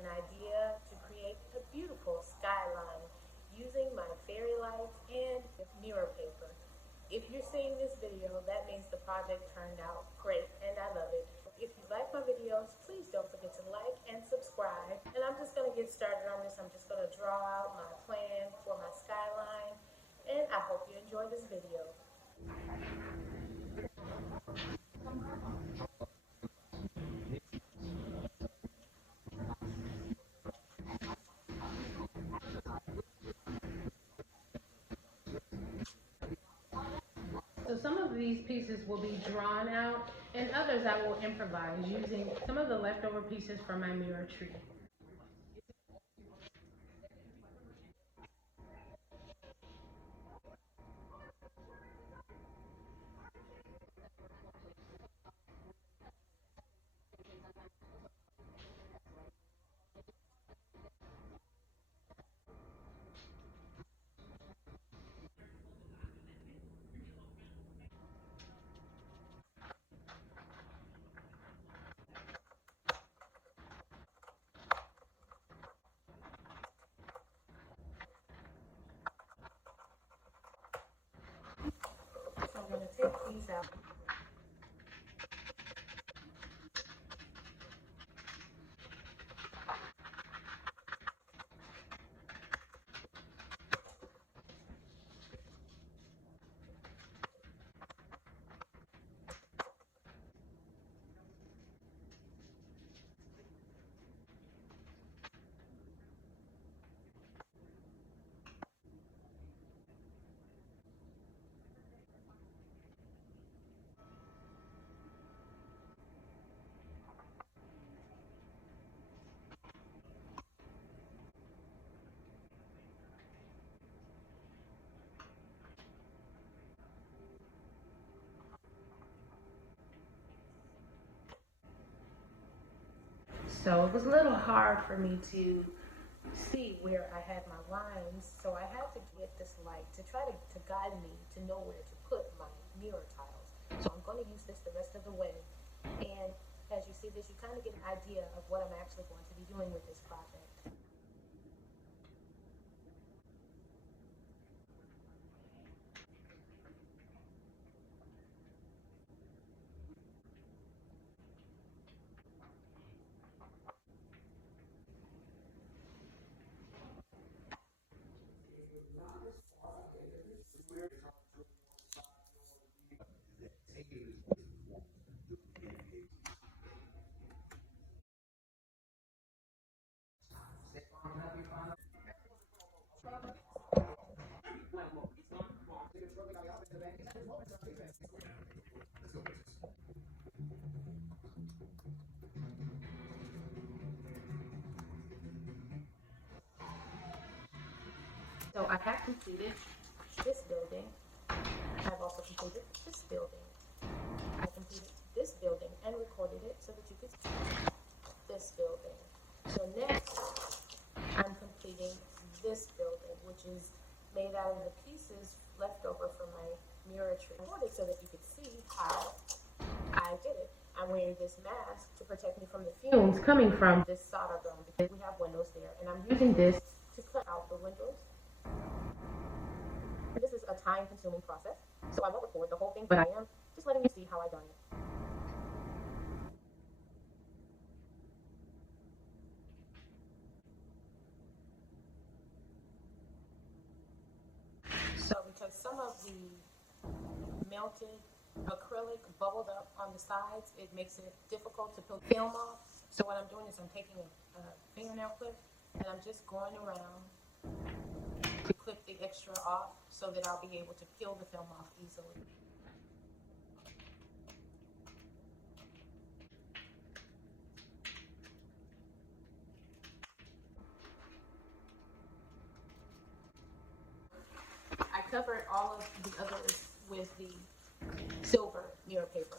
an idea to create a beautiful skyline using my fairy lights and mirror paper. If you're seeing this video, that means the project turned out great and I love it. If you like my videos, please don't forget to like and subscribe. And I'm just going to get started on this. I'm just going to draw out my plan for my skyline, and I hope you enjoy this video. So some of these pieces will be drawn out and others I will improvise using some of the leftover pieces from my mirror tree. So I'm going to take these out. So it was a little hard for me to see where I had my lines, so I had to get this light to try to guide me to know where to put my mirror tiles. So I'm going to use this the rest of the way, and as you see this, you kind of get an idea of what I'm actually going to be doing with this project. So I have completed this building. I've also completed this building. I completed this building and recorded it so that you could see this building. So next, I'm completing this building, which is made out of the pieces left over from my mirror tree. I recorded so that you could see how I did it. I'm wearing this mask to protect me from the fumes coming from this solder dome because we have windows there, and I'm using this to cut out the windows. And this is a time-consuming process, so I won't record the whole thing, but I am just letting you see how I done it. So because some of the melted acrylic bubbled up on the sides, it makes it difficult to peel film off. So what I'm doing is I'm taking a fingernail clip and I'm just going around to clip the extra off so that I'll be able to peel the film off easily. I covered all of the others with the silver mirror paper,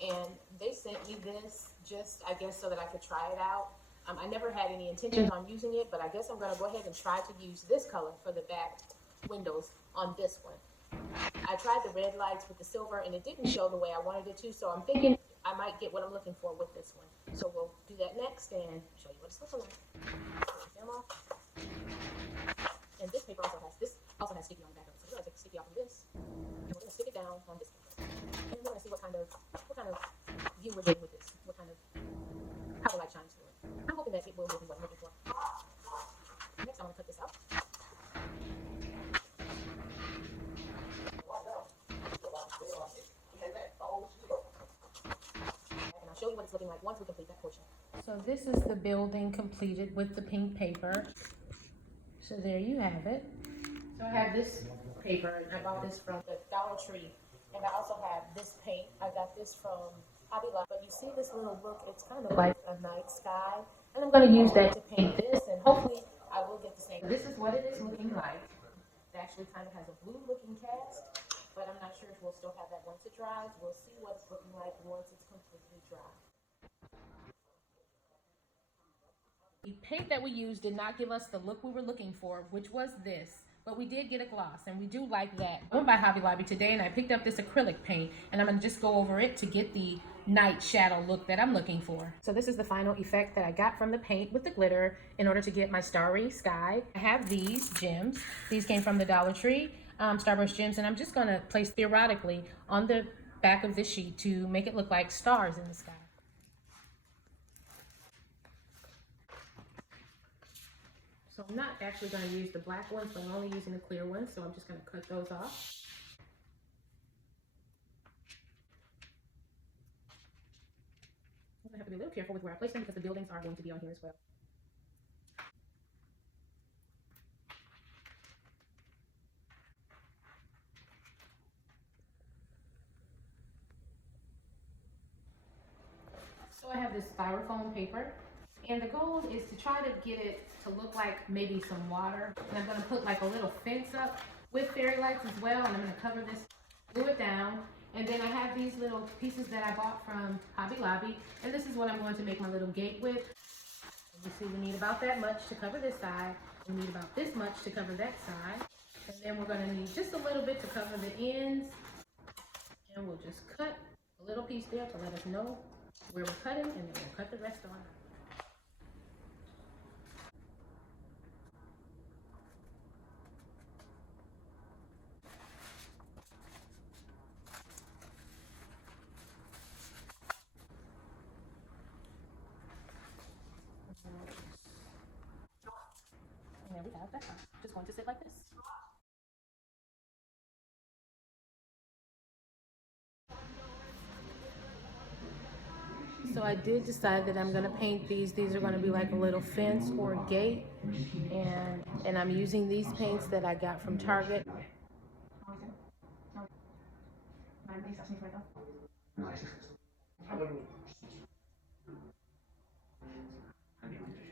and they sent me this just, I guess, so that I could try it out. I never had any intentions on using it, but I guess I'm going to go ahead and try to use this color for the back windows on this one. I tried the red lights with the silver and it didn't show the way I wanted it to, so I'm thinking I might get what I'm looking for with this one. So we'll do that next and show you what it's looking like. And this paper also has sticky on the back of it. So we're gonna take the sticky off of this, and we're gonna stick it down on this paper. And we're gonna see what kind of view we're getting with this. What kind of how the light shines through it. I'm hoping that it will give me what I'm looking for. Next, I'm gonna cut this out. And I'll show you what it's looking like once we complete that portion. So this is the building completed with the pink paper. So there you have it. So I have this paper, and I bought this from the Dollar Tree. And I also have this paint. I got this from Hobby Lobby. But you see this little look, it's kind of like a night sky. And I'm going to use that to paint this, and hopefully I will get the same. This is what it is looking like. It actually kind of has a blue looking cast, but I'm not sure if we'll still have that once it dries. We'll see what it's looking like once it's completely dry. The paint that we used did not give us the look we were looking for, which was this, but we did get a gloss, and we do like that. I went by Hobby Lobby today, and I picked up this acrylic paint, and I'm going to just go over it to get the night shadow look that I'm looking for. So this is the final effect that I got from the paint with the glitter in order to get my starry sky. I have these gems. These came from the Dollar Tree, Starburst gems, and I'm just going to place theoretically on the back of this sheet to make it look like stars in the sky. So I'm not actually going to use the black ones, but I'm only using the clear ones, so I'm just going to cut those off. I'm going to have to be a little careful with where I place them because the buildings are going to be on here as well. So I have this styrofoam paper, and the goal is to try to get it to look like maybe some water. And I'm going to put like a little fence up with fairy lights as well, and I'm going to cover this, glue it down. And then I have these little pieces that I bought from Hobby Lobby, and this is what I'm going to make my little gate with. And you see we need about that much to cover this side. We need about this much to cover that side. And then we're going to need just a little bit to cover the ends. And we'll just cut a little piece there to let us know where we're cutting, and then we'll cut the rest on. And there we have that. Just going to sit like this. So I did decide that I'm going to paint these. These are going to be like a little fence or gate. And I'm using these paints that I got from Target.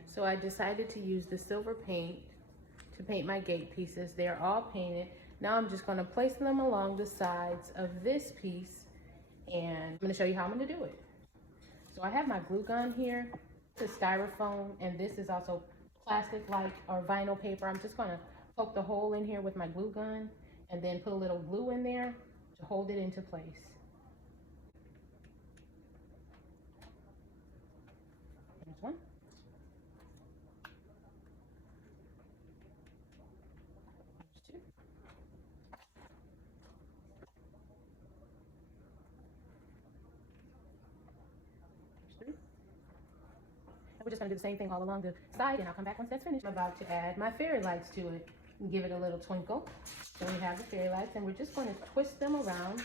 So I decided to use the silver paint to paint my gate pieces. They're all painted. Now I'm just going to place them along the sides of this piece, and I'm going to show you how I'm going to do it. So I have my glue gun here, the styrofoam, and this is also plastic-like or vinyl paper. I'm just going to poke the hole in here with my glue gun and then put a little glue in there to hold it into place. There's one. There's two. There's three. And we're just going to do the same thing all along the side, and I'll come back once that's finished. I'm about to add my fairy lights to it and give it a little twinkle. So we have the fairy lights, and we're just going to twist them around.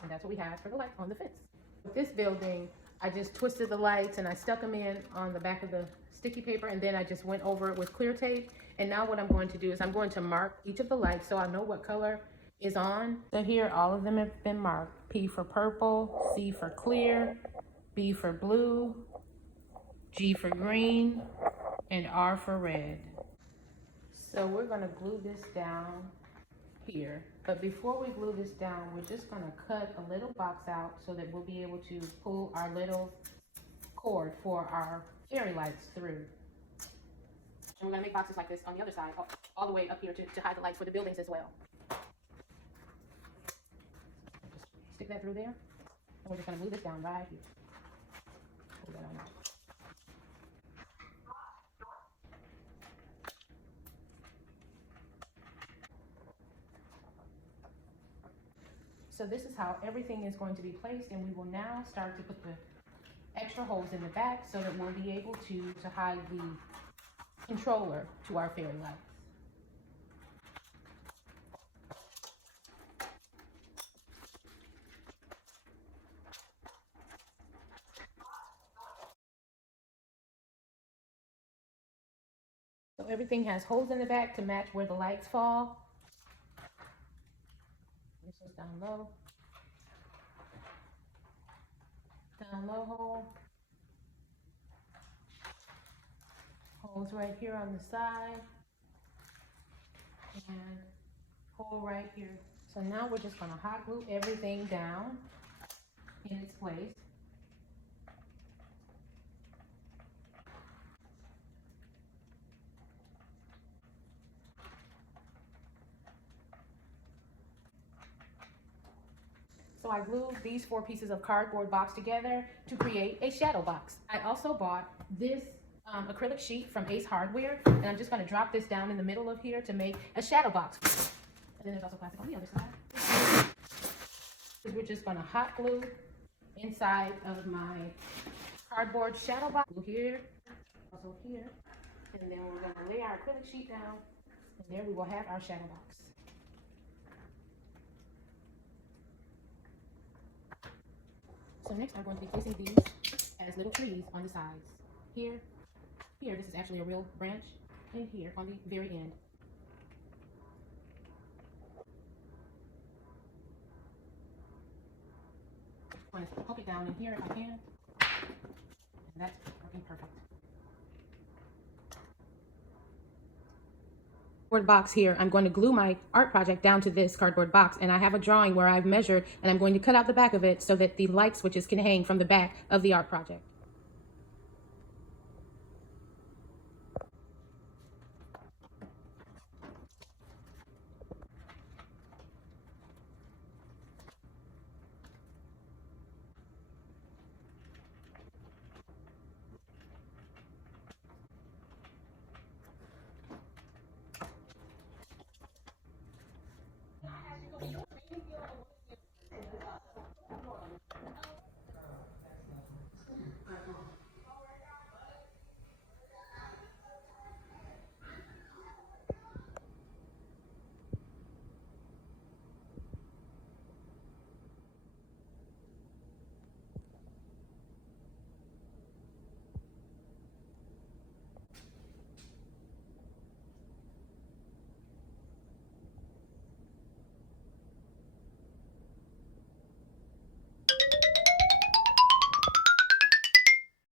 And that's what we have for the light on the fence. With this building, I just twisted the lights and I stuck them in on the back of the sticky paper, and then I just went over it with clear tape. And now what I'm going to do is I'm going to mark each of the lights so I know what color is on. So here all of them have been marked. P for purple, C for clear, B for blue, G for green, and R for red. So we're going to glue this down here. But before we glue this down, we're just going to cut a little box out so that we'll be able to pull our little cord for our fairy lights through. And we're going to make boxes like this on the other side, all the way up here to hide the lights for the buildings as well. Just stick that through there. And we're just going to glue this down right here. Pull that on out. So this is how everything is going to be placed, and we will now start to put the extra holes in the back so that we'll be able to hide the controller to our fairy lights. So everything has holes in the back to match where the lights fall. This one's down low. Down low hole. Holes right here on the side. And hole right here. So now we're just gonna hot glue everything down in its place. So I glued these 4 pieces of cardboard box together to create a shadow box. I also bought this acrylic sheet from Ace Hardware, and I'm just going to drop this down in the middle of here to make a shadow box. And then there's also plastic on the other side. We're just going to hot glue inside of my cardboard shadow box. Glue here, also here, and then we're going to lay our acrylic sheet down, and there we will have our shadow box. So next I'm going to be placing these as little trees on the sides. Here, this is actually a real branch, and here on the very end. I'm going to poke it down in here if I can, and that's working perfect. Box here, I'm going to glue my art project down to this cardboard box, and I have a drawing where I've measured, and I'm going to cut out the back of it so that the light switches can hang from the back of the art project.